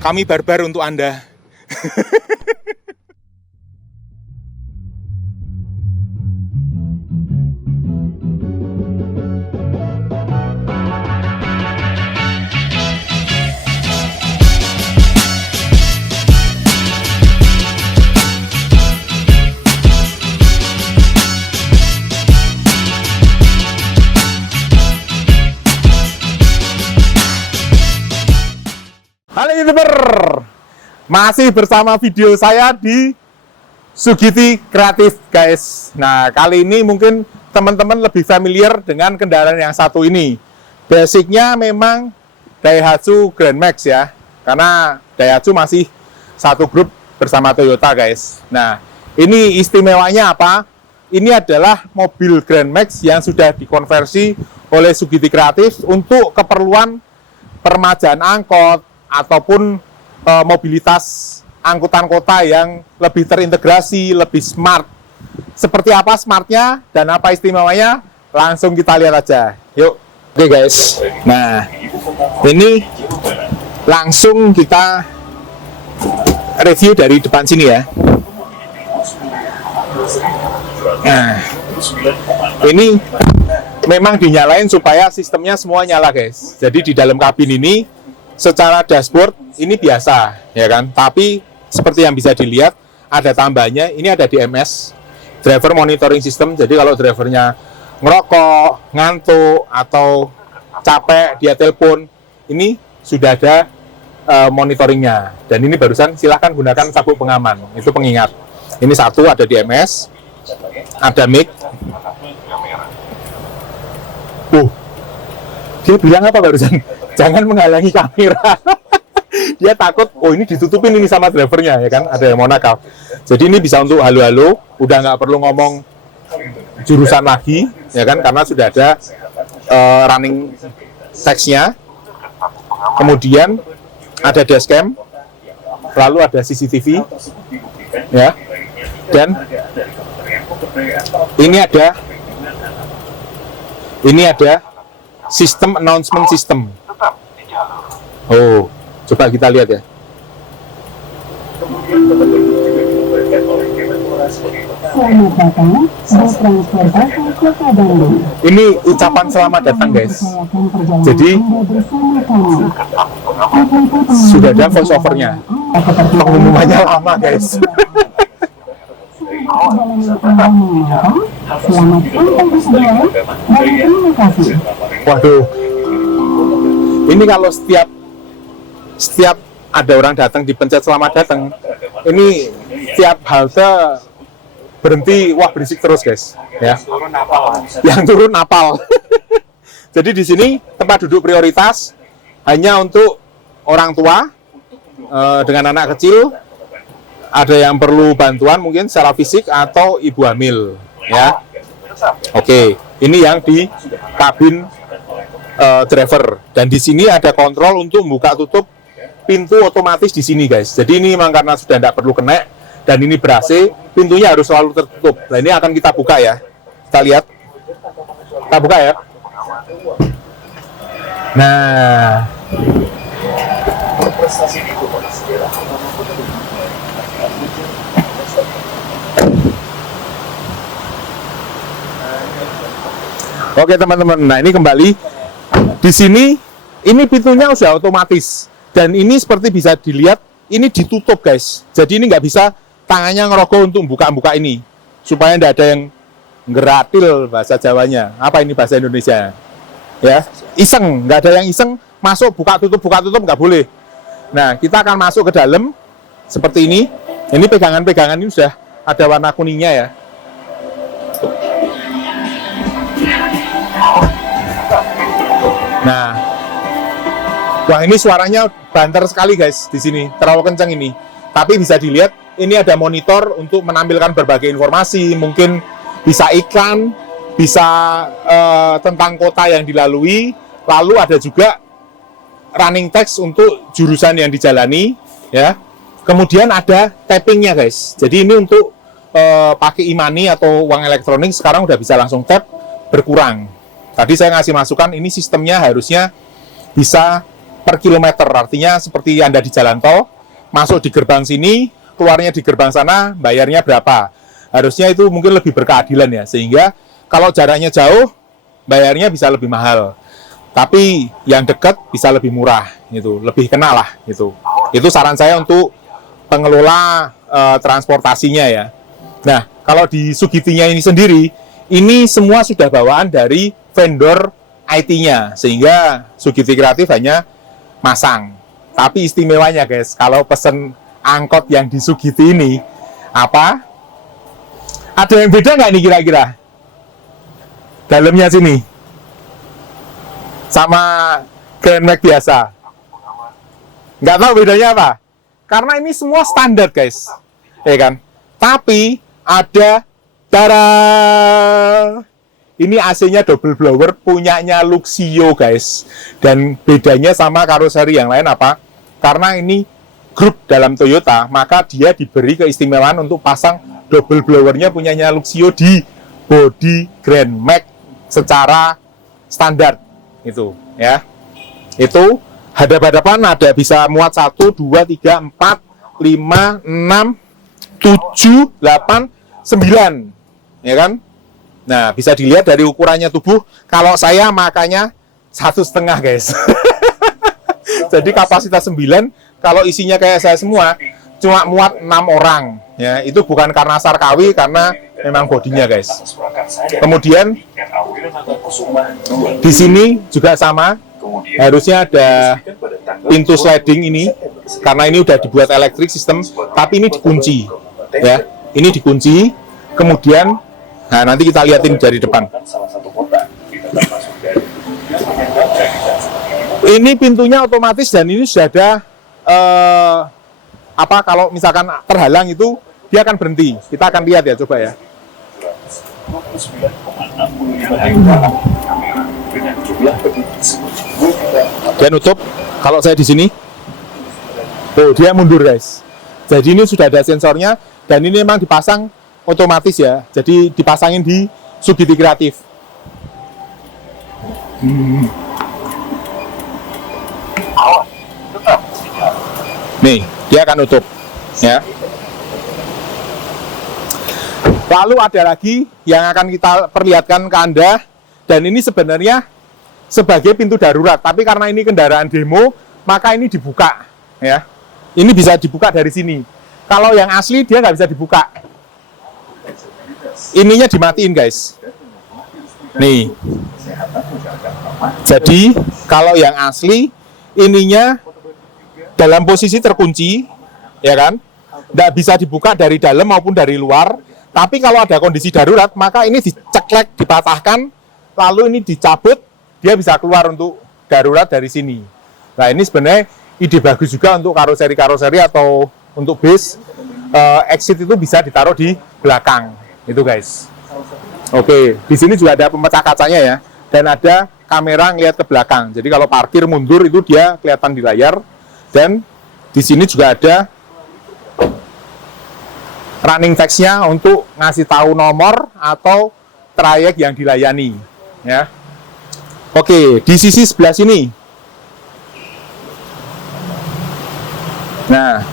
kami barbar untuk Anda. Halo YouTuber, masih bersama video saya di Sugiti Kreatif guys. Nah, kali ini mungkin teman-teman lebih familiar dengan kendaraan yang satu ini. Basicnya memang Daihatsu Grand Max ya, karena Daihatsu masih satu grup bersama Toyota guys. Nah, ini istimewanya apa? Ini adalah mobil Grand Max yang sudah dikonversi oleh Sugiti Kreatif untuk keperluan permajaan angkot ataupun mobilitas angkutan kota yang lebih terintegrasi, lebih smart. Seperti apa smartnya dan apa istimewanya? Langsung kita lihat aja. Yuk. Oke guys. Nah, ini langsung kita review dari depan sini ya. Nah, ini memang dinyalain supaya sistemnya semua nyala guys. Jadi di dalam kabin ini secara dashboard ini biasa ya kan, tapi seperti yang bisa dilihat ada tambahnya, ini ada DMS, driver monitoring system. Jadi kalau drivernya ngerokok, ngantuk atau capek dia telepon, ini sudah ada monitoringnya. Dan ini barusan silahkan gunakan sabuk pengaman, itu pengingat. Ini satu, ada DMS, ada mic. Dia bilang apa barusan? Jangan menghalangi kamera. Dia takut, oh ini ditutupin ini sama drivernya ya kan, ada yang mau nakal. Jadi ini bisa untuk halo-halo, udah nggak perlu ngomong jurusan lagi ya kan, karena sudah ada running text-nya. Kemudian ada dashcam, lalu ada CCTV ya, dan ini ada sistem announcement system. Oh, coba kita lihat ya. Selamat datang di transportasi Kota Bandung. Ini ucapan selamat datang guys. Jadi sudah ada voice over-nya. Pengumumannya lama guys. Selamat sampai di tujuan dan terima kasih. Waduh. Ini kalau setiap ada orang datang dipencet selamat datang, ini tiap halte berhenti, wah berisik terus guys ya. Yang turun apal. Jadi di sini tempat duduk prioritas hanya untuk orang tua dengan anak kecil, ada yang perlu bantuan mungkin secara fisik atau ibu hamil ya. Oke, ini yang di kabin driver, dan di sini ada kontrol untuk buka tutup pintu otomatis di sini guys. Jadi ini memang karena sudah tidak perlu kena dan ini ber-AC, pintunya harus selalu tertutup. Nah ini akan kita buka ya. Kita lihat. Kita buka ya. Nah. Oke teman-teman, nah ini kembali di sini, ini pintunya sudah otomatis dan ini seperti bisa dilihat ini ditutup guys. Jadi ini nggak bisa tangannya ngerogoh untuk buka-buka ini, supaya tidak ada yang ngeratil bahasa Jawanya. Apa ini bahasa Indonesia? Ya, iseng, nggak ada yang iseng masuk buka tutup nggak boleh. Nah kita akan masuk ke dalam seperti ini. Ini pegangan-pegangan ini sudah ada warna kuningnya ya. Nah, wah ini suaranya banter sekali guys di sini, terlalu kencang ini. Tapi bisa dilihat ini ada monitor untuk menampilkan berbagai informasi, mungkin bisa iklan, bisa tentang kota yang dilalui, lalu ada juga running text untuk jurusan yang dijalani, ya. Kemudian ada tappingnya guys. Jadi ini untuk pakai e-money atau uang elektronik sekarang udah bisa langsung tap, berkurang. Tadi saya ngasih masukan, ini sistemnya harusnya bisa per kilometer. Artinya seperti Anda di jalan tol, masuk di gerbang sini, keluarnya di gerbang sana, bayarnya berapa. Harusnya itu mungkin lebih berkeadilan ya, sehingga kalau jaraknya jauh, bayarnya bisa lebih mahal. Tapi yang dekat bisa lebih murah, gitu, lebih kena lah, gitu. Itu saran saya untuk pengelola transportasinya ya. Nah, kalau di Sugitinya ini sendiri, ini semua sudah bawaan dari vendor IT-nya, sehingga Sugiti Kreatif hanya masang. Tapi istimewanya guys, kalau pesen angkot yang di Sugiti ini, apa? Ada yang beda nggak nih kira-kira? Dalamnya sini. Sama Grand Max biasa. Nggak tahu bedanya apa? Karena ini semua standar guys. Ya kan? Tapi ada tara. Ini AC-nya double blower punyanya Luxio guys. Dan bedanya sama karoseri yang lain apa? Karena ini grup dalam Toyota, maka dia diberi keistimewaan untuk pasang double blowernya punyanya Luxio di bodi Grand Max secara standar. Itu ya. Itu hadap-hadapan ada bisa muat 1, 2, 3, 4, 5, 6, 7, 8, 9, ya kan? Nah, bisa dilihat dari ukurannya tubuh. Kalau saya makanya 1,5 guys. Jadi kapasitas 9, kalau isinya kayak saya semua, cuma muat 6 orang. Ya, itu bukan karena Sarkawi, karena memang bodinya guys. Kemudian di sini juga sama. Harusnya ada pintu sliding ini, karena ini udah dibuat elektrik sistem, tapi ini dikunci. Ya, ini dikunci. Kemudian, nah nanti kita lihatin dari depan. Ini pintunya otomatis dan ini sudah ada apa kalau misalkan terhalang itu dia akan berhenti. Kita akan lihat ya, coba ya. Dia nutup. Kalau saya di sini, oh dia mundur guys. Jadi ini sudah ada sensornya dan ini memang dipasang otomatis ya. Jadi dipasangin di Sugiti Kreatif. Nih, dia akan nutup ya. Lalu ada lagi yang akan kita perlihatkan ke Anda, dan ini sebenarnya sebagai pintu darurat, tapi karena ini kendaraan demo, maka ini dibuka ya. Ini bisa dibuka dari sini. Kalau yang asli dia nggak bisa dibuka. Ininya dimatiin guys. Nih. Jadi kalau yang asli ininya dalam posisi terkunci, ya kan? Nggak bisa dibuka dari dalam maupun dari luar. Tapi kalau ada kondisi darurat, maka ini diceklek, dipatahkan, lalu ini dicabut, dia bisa keluar untuk darurat dari sini. Nah ini sebenarnya ide bagus juga untuk karoseri-karoseri atau untuk base. Exit itu bisa ditaruh di belakang, itu guys. Oke, di sini juga ada pemecah kacanya ya, dan ada kamera ngeliat ke belakang. Jadi kalau parkir mundur itu dia kelihatan di layar, dan di sini juga ada running text-nya untuk ngasih tahu nomor atau trayek yang dilayani ya. Oke, di sisi sebelah sini. Nah,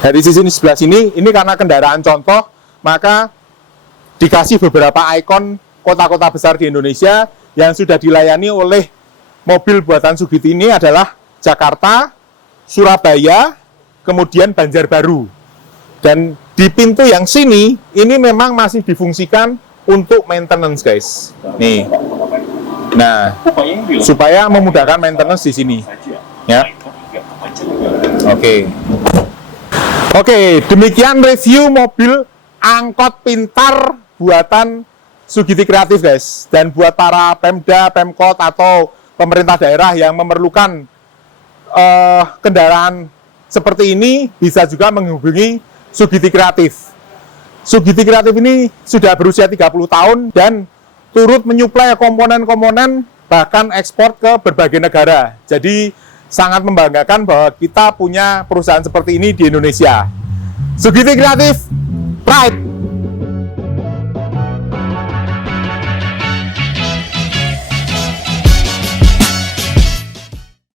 dari sisi sebelah sini, ini karena kendaraan contoh, maka dikasih beberapa ikon kota-kota besar di Indonesia yang sudah dilayani oleh mobil buatan Sugiti ini adalah Jakarta, Surabaya, kemudian Banjarbaru. Dan di pintu yang sini, ini memang masih difungsikan untuk maintenance, guys. Nih. Nah, supaya memudahkan maintenance di sini. Ya. Oke. Oke, demikian review mobil angkot pintar buatan Sugiti Kreatif, guys. Dan buat para Pemda, Pemkot, atau pemerintah daerah yang memerlukan kendaraan seperti ini, bisa juga menghubungi Sugiti Kreatif. Sugiti Kreatif ini sudah berusia 30 tahun dan turut menyuplai komponen-komponen bahkan ekspor ke berbagai negara. Jadi sangat membanggakan bahwa kita punya perusahaan seperti ini di Indonesia. Sugiti Kreatif, pride!